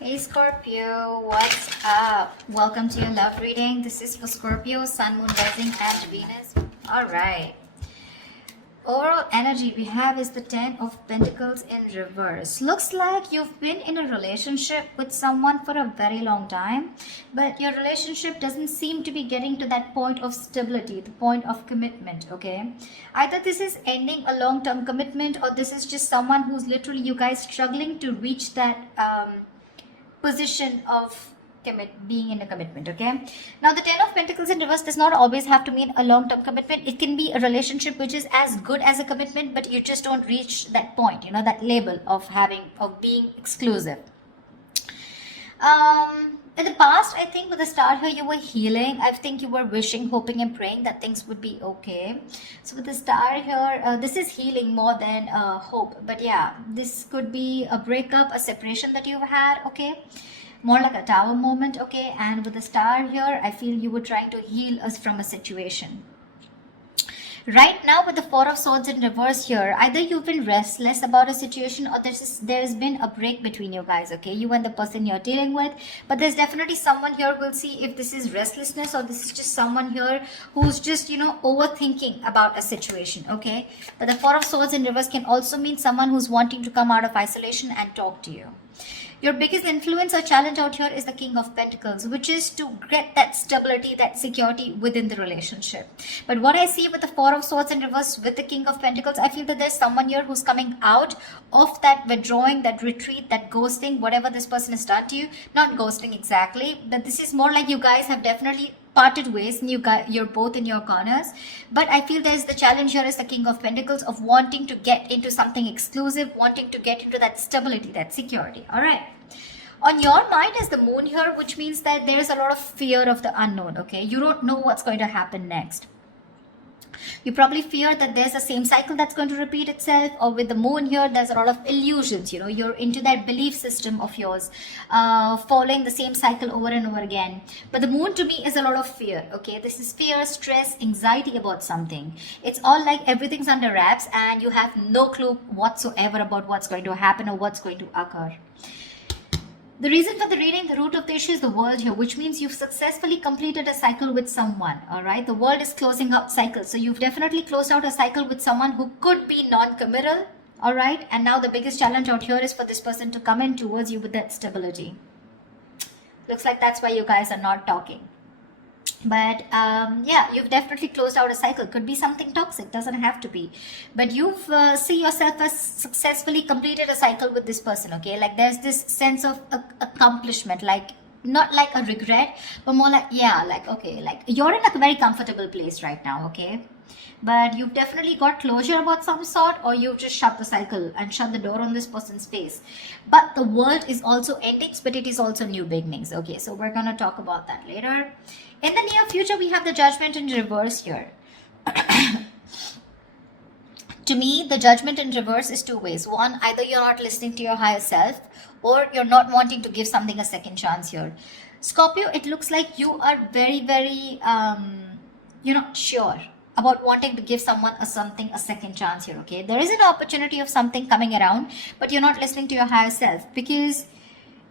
Hey Scorpio, what's up? Welcome to your love reading. This is for Scorpio, Sun, Moon, Rising, and Venus. Alright. Overall energy we have is the Ten of Pentacles in reverse. Looks like you've been in a relationship with someone for a very long time, but your relationship doesn't seem to be getting to that point of stability, the point of commitment, okay? Either this is ending a long-term commitment, or this is just someone who's literally, you guys, struggling to reach that position of being in a commitment. Okay, now the Ten of Pentacles in reverse does not always have to mean a long-term commitment. It can be a relationship which is as good as a commitment, but you just don't reach that point, you know, that label of being exclusive. In the past, I think with the Star here, you were healing. I think you were wishing, hoping and praying that things would be okay. So with the Star here, this is healing more than hope. But yeah, this could be a breakup, a separation that you've had, okay? More like a Tower moment, okay? And with the Star here, I feel you were trying to heal us from a situation. Right now with the Four of Swords in reverse here, either you've been restless about a situation, or there's been a break between you guys, okay? You and the person you're dealing with. But there's definitely someone here, we'll see if this is restlessness or this is just someone here who's just, you know, overthinking about a situation, okay? But the Four of Swords in reverse can also mean someone who's wanting to come out of isolation and talk to you. Your biggest influence or challenge out here is the King of Pentacles, which is to get that stability, that security within the relationship. But what I see with the Four of Swords in reverse with the King of Pentacles, I feel that there's someone here who's coming out of that withdrawing, that retreat, that ghosting, whatever this person has done to you. Not ghosting exactly, but this is more like you guys have definitely parted ways and you're both in your corners. But I feel there's the challenge here is the King of Pentacles of wanting to get into something exclusive, wanting to get into that stability, that security. All right. On your mind is the Moon here, which means that there's a lot of fear of the unknown, okay? You don't know what's going to happen next. You probably fear that there's a same cycle that's going to repeat itself, or with the Moon here, there's a lot of illusions, you know, you're into that belief system of yours, following the same cycle over and over again. But the Moon to me is a lot of fear, okay? This is fear, stress, anxiety about something. It's all like everything's under wraps and you have no clue whatsoever about what's going to happen or what's going to occur. The reason for the reading, the root of the issue is the World here, which means you've successfully completed a cycle with someone, all right? The World is closing out cycles. So you've definitely closed out a cycle with someone who could be non-committal, all right? And now the biggest challenge out here is for this person to come in towards you with that stability. Looks like that's why you guys are not talking. But yeah, you've definitely closed out a cycle. Could be something toxic, doesn't have to be. But you've see yourself as successfully completed a cycle with this person, okay? Like there's this sense of accomplishment, like not like a regret, but more like, yeah, like, okay, like you're in a very comfortable place right now, okay? But you've definitely got closure about some sort, or you've just shut the cycle and shut the door on this person's face. But the world is also endings, but it is also new beginnings, okay? So we're going to talk about that later. In the near future, we have the Judgment in reverse here. To me, the Judgment in reverse is two ways. One, either you're not listening to your higher self, or you're not wanting to give something a second chance here. Scorpio, it looks like you are very, very, you're not sure about wanting to give someone a second chance here, okay? There is an opportunity of something coming around, but you're not listening to your higher self because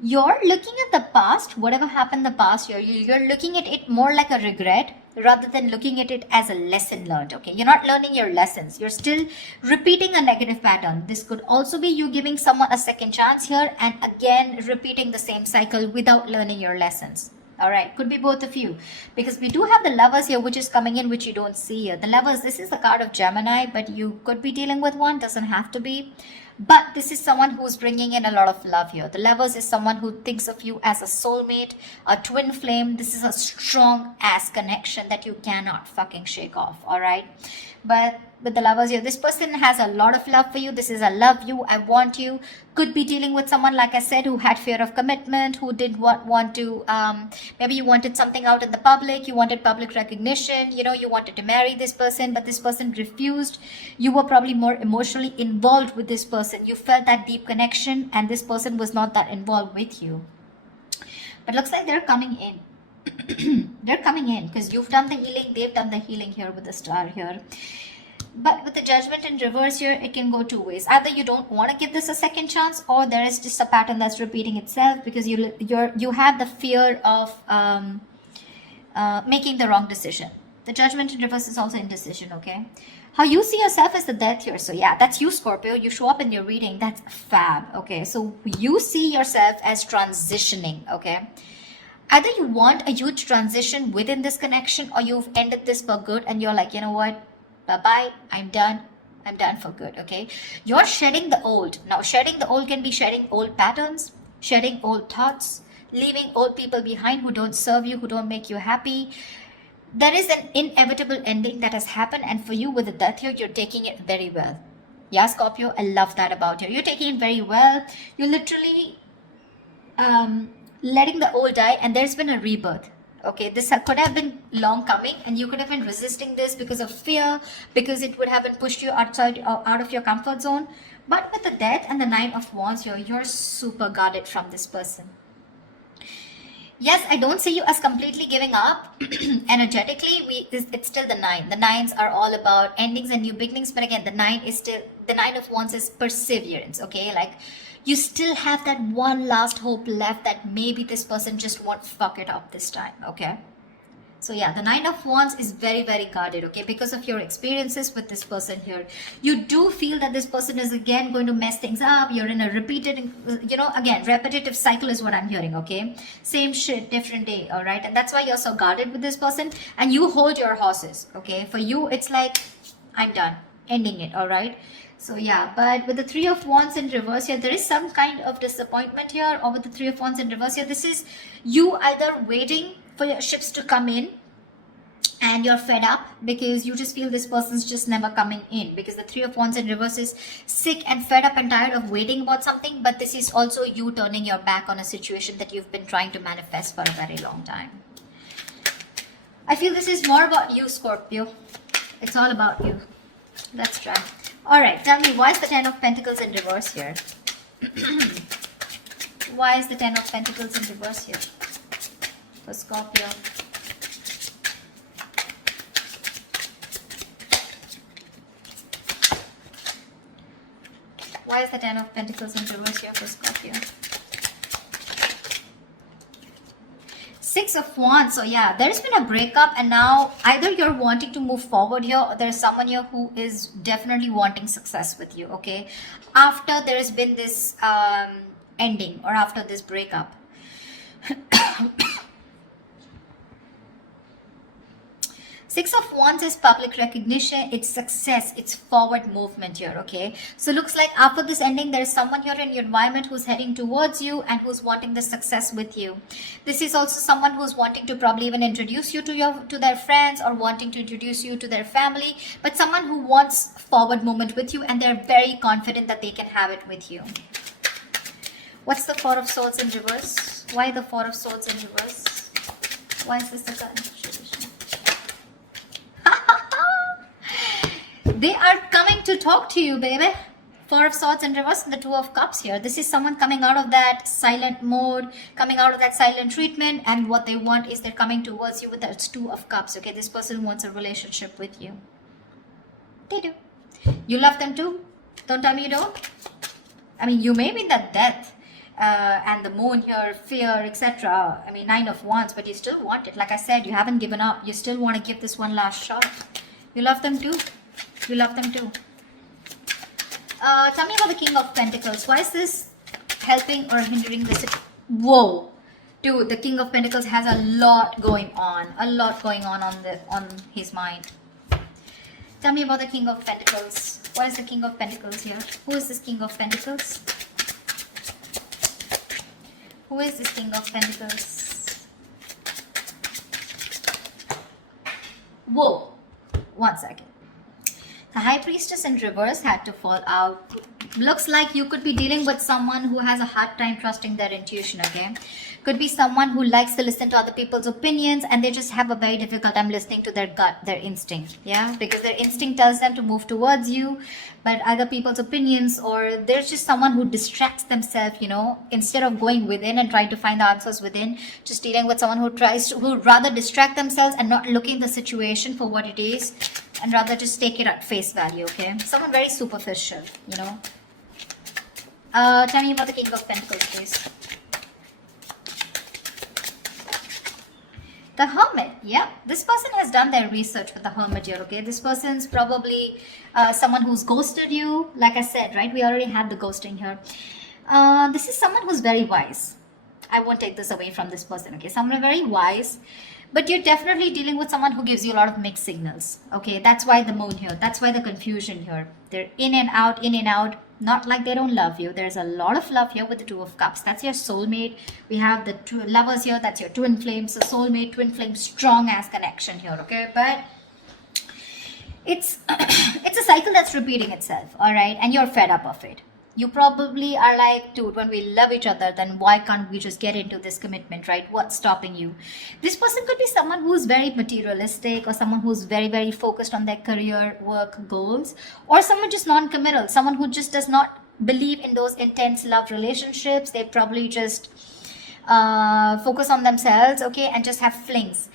you're looking at the past, whatever happened in the past year, you're looking at it more like a regret rather than looking at it as a lesson learned, okay? You're not learning your lessons. You're still repeating a negative pattern. This could also be you giving someone a second chance here and again repeating the same cycle without learning your lessons. All right, could be both of you, because we do have the Lovers here, which is coming in, which you don't see here. The Lovers, this is the card of Gemini, but you could be dealing with one, doesn't have to be. But this is someone who's bringing in a lot of love here. The Lovers is someone who thinks of you as a soulmate, a twin flame. This is a strong ass connection that you cannot fucking shake off, all right? But with the Lovers here, this person has a lot of love for you. This is a love you, I want you. Could be dealing with someone, like I said, who had fear of commitment, who did want to, maybe you wanted something out in the public, you wanted public recognition, you know, you wanted to marry this person, but this person refused. You were probably more emotionally involved with this person. You felt that deep connection and this person was not that involved with you. But looks like they're coming in. They're coming in because you've done the healing, they've done the healing here with the Star here. But with the Judgment in reverse here, it can go two ways. Either you don't want to give this a second chance, or there is just a pattern that's repeating itself because you have the fear of making the wrong decision. The Judgment in reverse is also indecision, okay? How you see yourself is the Death here. So yeah, that's you, Scorpio. You show up in your reading. That's fab, okay? So you see yourself as transitioning, okay? Either you want a huge transition within this connection, or you've ended this for good and you're like, you know what? Bye-bye. I'm done. I'm done for good, okay? You're shedding the old. Now, shedding the old can be shedding old patterns, shedding old thoughts, leaving old people behind who don't serve you, who don't make you happy. There is an inevitable ending that has happened, and for you with the Death here, you're taking it very well. Yeah, Scorpio, I love that about you. You're taking it very well. You're literally letting the old die, and there's been a rebirth. Okay, this could have been long coming, and you could have been resisting this because of fear, because it would have been pushed you outside, out of your comfort zone. But with the Death and the Nine of Wands here, you're super guarded from this person. Yes, I don't see you as completely giving up. Energetically, it's still the 9. The 9s are all about endings and new beginnings. But again, the 9 of Wands is perseverance. Okay, like you still have that one last hope left that maybe this person just won't fuck it up this time. Okay. So yeah, the 9 of Wands is very, very guarded, okay? Because of your experiences with this person here. You do feel that this person is again going to mess things up. You're in a repeated, again, repetitive cycle is what I'm hearing, okay? Same shit, different day, all right? And that's why you're so guarded with this person. And you hold your horses, okay? For you, it's like, I'm done, ending it, all right? So yeah, but with the 3 of Wands in reverse here, there is some kind of disappointment here. Or with the 3 of Wands in reverse here, this is you either waiting for your ships to come in and you're fed up because you just feel this person's just never coming in, because the 3 of Wands in reverse is sick and fed up and tired of waiting about something. But this is also you turning your back on a situation that you've been trying to manifest for a very long time. I feel this is more about you, Scorpio. It's all about you. Let's try. All right, tell me, why is the 10 of Pentacles in reverse here? Why is the 10 of Pentacles in reverse here for Scorpio? Why is the 10 of Pentacles in reverse here for Scorpio? 6 of Wands. So yeah, there's been a breakup, and now either you're wanting to move forward here, or there's someone here who is definitely wanting success with you, okay? After there's been this ending, or after this breakup. 6 of Wands is public recognition, it's success, it's forward movement here, okay? So looks like after this ending, there is someone here in your environment who's heading towards you and who's wanting the success with you. This is also someone who's wanting to probably even introduce you to their friends, or wanting to introduce you to their family, but someone who wants forward movement with you, and they're very confident that they can have it with you. What's the 4 of Swords in reverse? Why the 4 of Swords in reverse? Why is this the card? They are coming to talk to you, baby. 4 of Swords in reverse and the 2 of Cups here. This is someone coming out of that silent mode, coming out of that silent treatment, and what they want is they're coming towards you with that 2 of Cups, okay? This person wants a relationship with you. They do. You love them too? Don't tell me you don't. I mean, you may be in that death and the moon here, fear, etc. I mean, 9 of Wands, but you still want it. Like I said, you haven't given up. You still want to give this one last shot. You love them too? You love them too. Tell me about the King of Pentacles. Why is this helping or hindering this? Whoa. Dude, the King of Pentacles has a lot going on. A lot going on his mind. Tell me about the King of Pentacles. Why is the King of Pentacles here? Who is this King of Pentacles? Who is this King of Pentacles? Whoa. 1 second. The High Priestess in reverse had to fall out. Looks like you could be dealing with someone who has a hard time trusting their intuition, okay? Could be someone who likes to listen to other people's opinions, and they just have a very difficult time listening to their gut, their instinct, yeah? Because their instinct tells them to move towards you, but other people's opinions, or there's just someone who distracts themselves, instead of going within and trying to find the answers within, just dealing with someone who who rather distract themselves and not looking the situation for what it is, and rather just take it at face value, okay? Someone very superficial, you know. Tell me about the King of Pentacles, please. The Hermit, yeah. This person has done their research with the Hermit here, okay? This person's probably someone who's ghosted you. Like I said, right? We already had the ghosting here. This is someone who's very wise. I won't take this away from this person, okay? Someone very wise. But you're definitely dealing with someone who gives you a lot of mixed signals, okay? That's why the moon here. That's why the confusion here. They're in and out, in and out. Not like they don't love you. There's a lot of love here with the Two of Cups. That's your soulmate. We have the two lovers here. That's your twin flames. So soulmate, twin flame, strong ass connection here, okay? But it's it's a cycle that's repeating itself, all right? And you're fed up of it. You probably are like, dude, when we love each other, then why can't we just get into this commitment, right? What's stopping you? This person could be someone who's very materialistic, or someone who's very, very focused on their career, work, goals, or someone just non-committal, someone who just does not believe in those intense love relationships. They probably just focus on themselves, okay, and just have flings.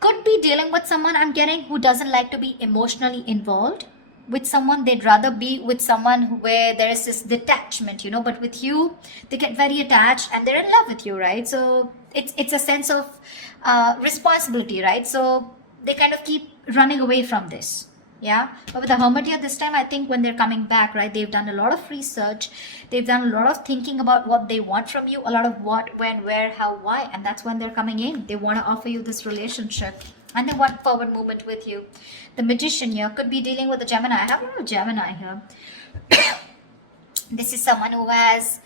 Could be dealing with someone, I'm getting, who doesn't like to be emotionally involved with someone. They'd rather be with someone where there is this detachment, you know. But with you, they get very attached and they're in love with you, right? So it's a sense of responsibility, right? So they kind of keep running away from this, yeah. But with the Hermit here this time, I think when they're coming back, right, they've done a lot of research, they've done a lot of thinking about what they want from you, a lot of what, when, where, how, why, and that's when they're coming in. They want to offer you this relationship and they want forward movement with you. The Magician here could be dealing with a Gemini. I have a lot of Gemini here. This is someone who has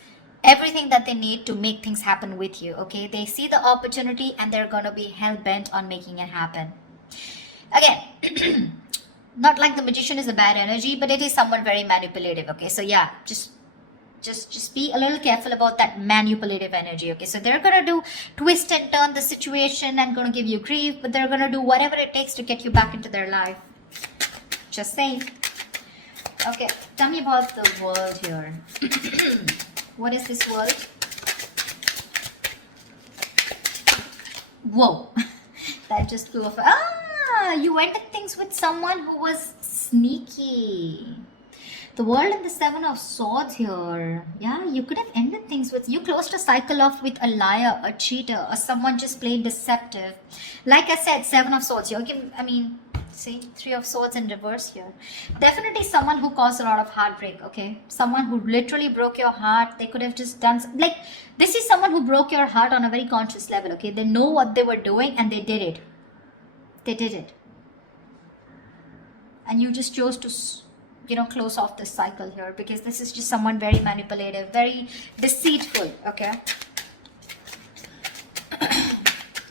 everything that they need to make things happen with you, okay? They see the opportunity and they're going to be hell-bent on making it happen. Again, not like the Magician is a bad energy, but it is someone very manipulative, okay? So yeah, just be a little careful about that manipulative energy, okay? So they're gonna do twist and turn the situation and gonna give you grief, but they're gonna do whatever it takes to get you back into their life. Just saying. Okay, tell me about the world here. What is this world? Whoa, that just flew off. Ah, you ended things with someone who was sneaky. The World and the Seven of Swords here. Yeah, you could have ended things with, you closed a cycle off with a liar, a cheater, or someone just plain deceptive. Like I said, Seven of Swords here. I mean, see, Three of Swords in reverse here. Definitely someone who caused a lot of heartbreak, okay? Someone who literally broke your heart. They could have just done, like, this is someone who broke your heart on a very conscious level, okay? They know what they were doing and they did it. They did it. And you just chose to, you know, close off this cycle here, because this is just someone very manipulative, very deceitful, okay?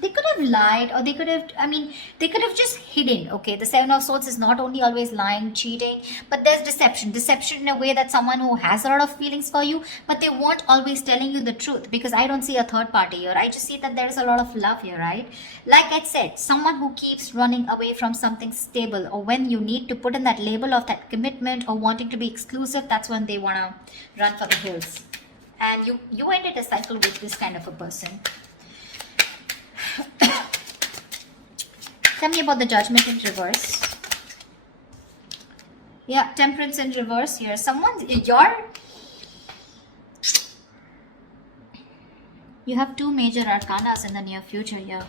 They could have lied, or they could have, I mean, they could have just hidden, okay? The Seven of Swords is not only always lying, cheating, but there's deception. Deception in a way that someone who has a lot of feelings for you, but they won't always telling you the truth, because I don't see a third party here. I just see that there's a lot of love here, right? Like I said, someone who keeps running away from something stable, or when you need to put in that label of that commitment or wanting to be exclusive, that's when they want to run for the hills. And you ended a cycle with this kind of a person. Tell me about the Judgment in reverse. Yeah, Temperance in reverse here. You have two major arcanas in the near future here.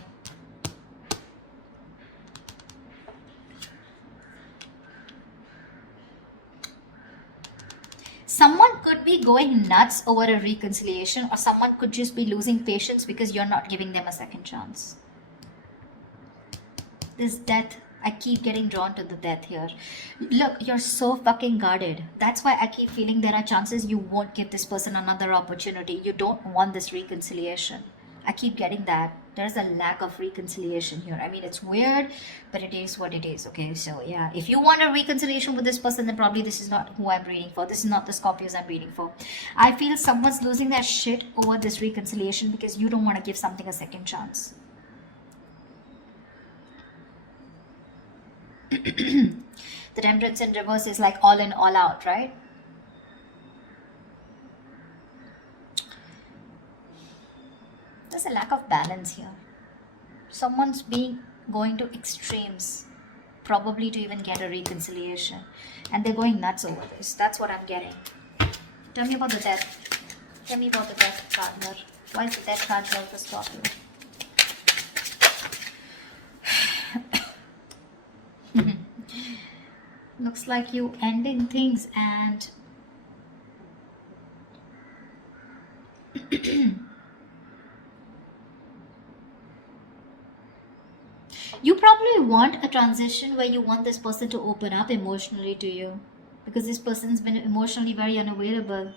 Someone could be going nuts over a reconciliation, or someone could just be losing patience because you're not giving them a second chance. This death, I keep getting drawn to the death here. Look, you're so fucking guarded. That's why I keep feeling there are chances you won't give this person another opportunity. You don't want this reconciliation. I keep getting that. There's a lack of reconciliation here. I mean, it's weird, but it is what it is, okay? So, yeah, if you want a reconciliation with this person, then probably this is not who I'm reading for. This is not the Scorpios I'm reading for. I feel someone's losing their shit over this reconciliation because you don't want to give something a second chance. The Temperance in reverse is like all in, all out, right? There's a lack of balance here. Someone's going to extremes. probably to even get a reconciliation. And they're going nuts over this. That's what I'm getting. Tell me about the death. Tell me about the death card here. Why is the death card here for Scorpio? Looks like you ending things and you probably want a transition where you want this person to open up emotionally to you, because this person's been emotionally very unavailable.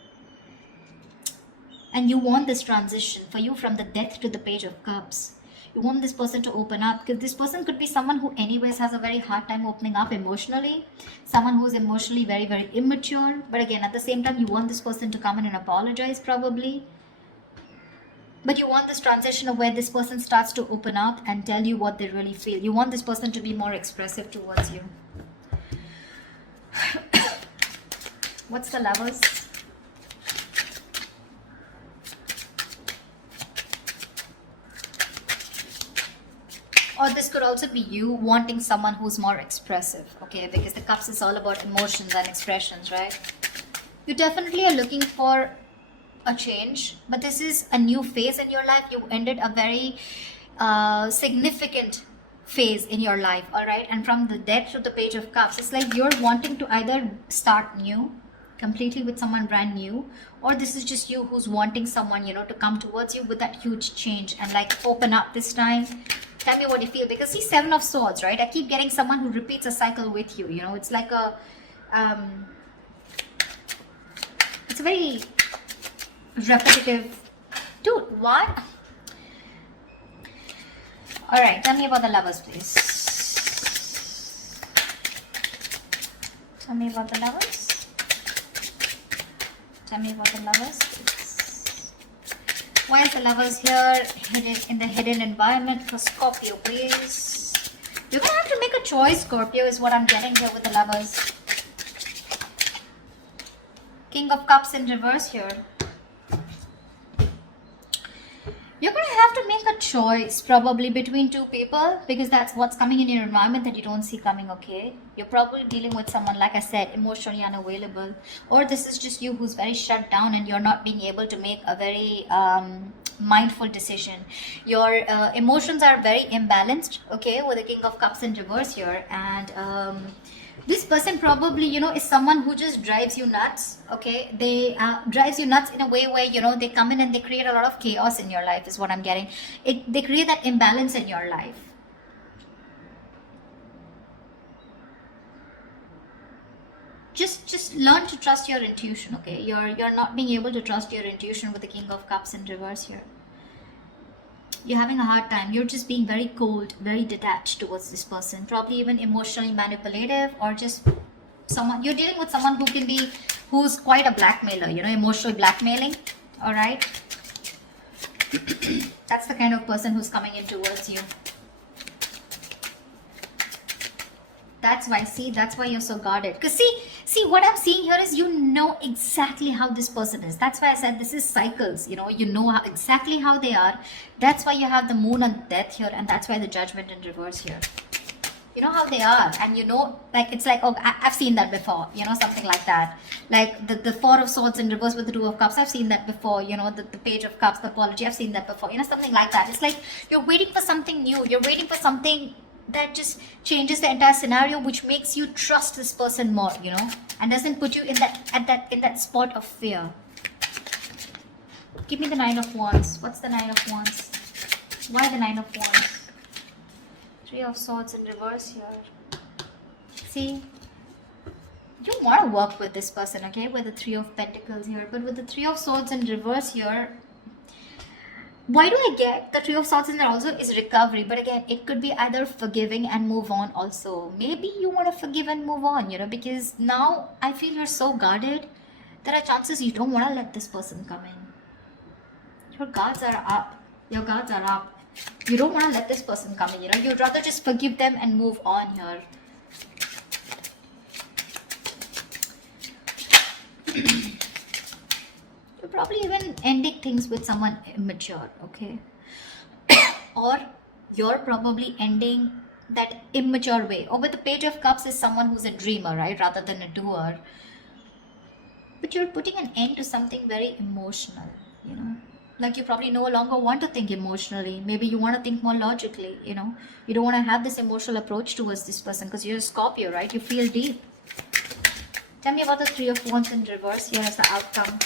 And you want this transition for you from the Death to the Page of Cups. You want this person to open up, because this person could be someone who anyways has a very hard time opening up emotionally. Someone who is emotionally very, very immature. But again, at the same time, you want this person to come in and apologize probably. But you want this transition of where this person starts to open up and tell you what they really feel. You want this person to be more expressive towards you. What's the Lovers? Or this could also be you wanting someone who's more expressive, okay? Because the Cups is all about emotions and expressions, right? You definitely are looking for a change, but this is a new phase in your life. You ended a very significant phase in your life, all right? And from the Death to the Page of Cups, it's like you're wanting to either start new, completely with someone brand new, or this is just you who's wanting someone, you know, to come towards you with that huge change and like open up this time. Tell me what you feel, because see, Seven of Swords, right? I keep getting someone who repeats a cycle with you, you know? It's like a it's a very repetitive. Dude, what? All right, tell me about the Lovers, please. Tell me about the Lovers. Tell me about the Lovers, please. Why is the Lovers here hidden in the hidden environment for Scorpio, please? You're gonna have to make a choice, Scorpio, is what I'm getting here with the Lovers. King of Cups in reverse here. You're going to have to make a choice probably between two people, because that's what's coming in your environment that you don't see coming, okay? You're probably dealing with someone, like I said, emotionally unavailable. Or this is just you who's very shut down and you're not being able to make a very mindful decision. Your emotions are very imbalanced, okay, with the King of Cups in reverse here. And this person probably, you know, is someone who just drives you nuts, okay? They drives you nuts in a way where, you know, they come in and they create a lot of chaos in your life is what I'm getting. They create that imbalance in your life. Just learn to trust your intuition, okay? You're not being able to trust your intuition with the King of Cups in reverse here. You're having a hard time. You're just being very cold, very detached towards this person. Probably even emotionally manipulative, or just someone, you're dealing with someone who can be, who's quite a blackmailer, you know, emotionally blackmailing. All right. That's the kind of person who's coming in towards you. That's why, see, that's why you're so guarded. Because see, what I'm seeing here is you know exactly how this person is. That's why I said this is cycles, you know exactly how they are. That's why you have the Moon and Death here, and that's why the Judgment in reverse here. You know how they are, and you know, like, it's like, oh, I've seen that before, you know, something like that. Like the Four of Swords in reverse with the Two of Cups, I've seen that before, you know, the Page of Cups, the apology, I've seen that before, you know, something like that. It's like you're waiting for something new, you're waiting for something that just changes the entire scenario, which makes you trust this person more, you know, and doesn't put you in that spot of fear. Give me the Nine of Wands. What's the Nine of Wands? Why the Nine of Wands? Three of Swords in reverse here. See, you want to work with this person, okay, with the Three of Pentacles here, but with the Three of Swords in reverse here, why do I get the Three of Swords in there also is recovery? But again, it could be either forgiving and move on also. Maybe you want to forgive and move on, you know, because now I feel you're so guarded. There are chances you don't want to let this person come in. Your guards are up. Your guards are up. You don't want to let this person come in, you know. You'd rather just forgive them and move on here. You're probably even ending things with someone immature, okay? Or you're probably ending that immature way. Or with the Page of Cups is someone who's a dreamer, right, rather than a doer. But you're putting an end to something very emotional, you know. Like you probably no longer want to think emotionally. Maybe you want to think more logically, you know. You don't want to have this emotional approach towards this person because you're a Scorpio, right? You feel deep. Tell me about the Three of Wands in reverse. Here is the outcome.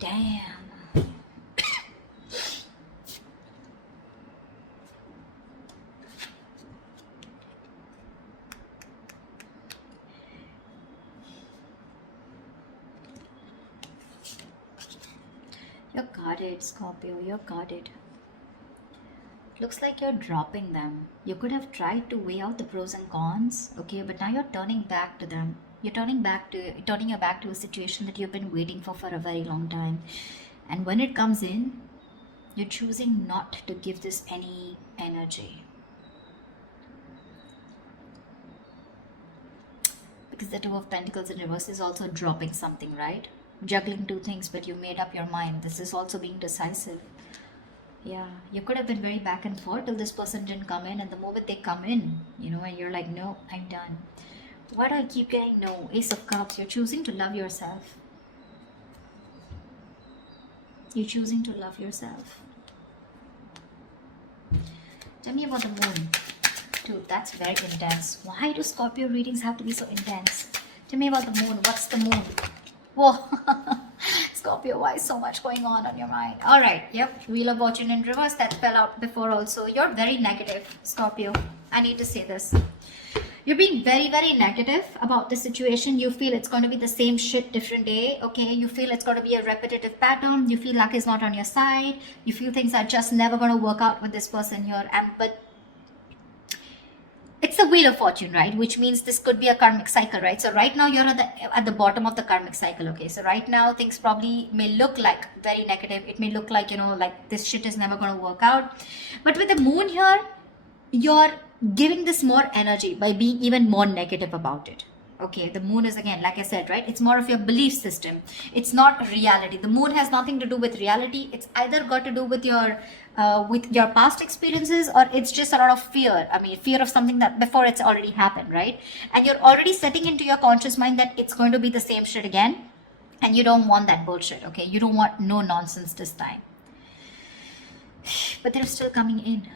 Damn. You're guarded, Scorpio. You're guarded. Looks like you're dropping them. You could have tried to weigh out the pros and cons, okay, but now you're turning back to them. You're turning your back to a situation that you've been waiting for a very long time. And when it comes in, you're choosing not to give this any energy. Because the Two of Pentacles in reverse is also dropping something, right? Juggling two things, but you made up your mind. This is also being decisive. Yeah, you could have been very back and forth till this person didn't come in, and the moment they come in, you know, and you're like, no, I'm done. Why do I keep getting no? Ace of Cups. You're choosing to love yourself. You're choosing to love yourself. Tell me about the moon. Dude, that's very intense. Why do Scorpio readings have to be so intense? Tell me about the moon. What's the moon? Whoa. Scorpio, why is so much going on your mind? All right. Yep. Wheel of Fortune in reverse. That fell out before also. You're very negative, Scorpio. I need to say this. You're being very, very negative about the situation. You feel it's going to be the same shit different day. Okay. You feel it's going to be a repetitive pattern. You feel luck is not on your side. You feel things are just never going to work out with this person here. But it's the Wheel of Fortune, right? Which means this could be a karmic cycle, right? So right now you're at the bottom of the karmic cycle, okay? So right now things probably may look like very negative. It may look like, you know, like this shit is never going to work out. But with the moon here, you're giving this more energy by being even more negative about it. Okay, the moon is, again, like I said, right? It's more of your belief system. It's not reality. The moon has nothing to do with reality. It's either got to do with your past experiences, or it's just a lot of fear. I mean, fear of something that before it's already happened, right? And you're already setting into your conscious mind that it's going to be the same shit again. And you don't want that bullshit, okay? You don't want no nonsense this time. But they're still coming in.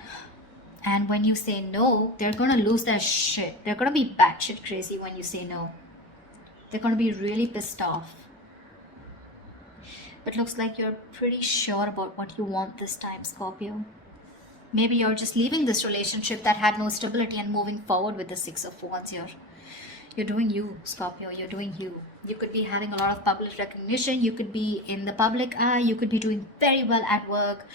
And when you say no, they're going to lose their shit. They're going to be batshit crazy when you say no. They're going to be really pissed off. But looks like you're pretty sure about what you want this time, Scorpio. Maybe you're just leaving this relationship that had no stability and moving forward with the Six of Wands here. You're doing you, Scorpio. You're doing you. You could be having a lot of public recognition. You could be in the public eye. You could be doing very well at work.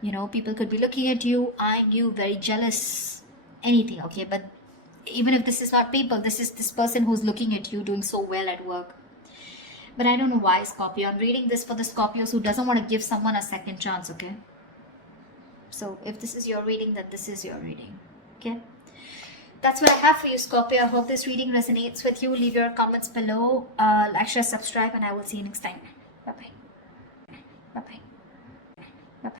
You know, people could be looking at you, eyeing you, very jealous, anything, okay? But even if this is not people, this is this person who's looking at you doing so well at work. But I don't know why, Scorpio. I'm reading this for the Scorpios who doesn't want to give someone a second chance, okay? So if this is your reading, then this is your reading, okay? That's what I have for you, Scorpio. I hope this reading resonates with you. Leave your comments below. Like, share, subscribe, and I will see you next time. Bye-bye. Bye-bye.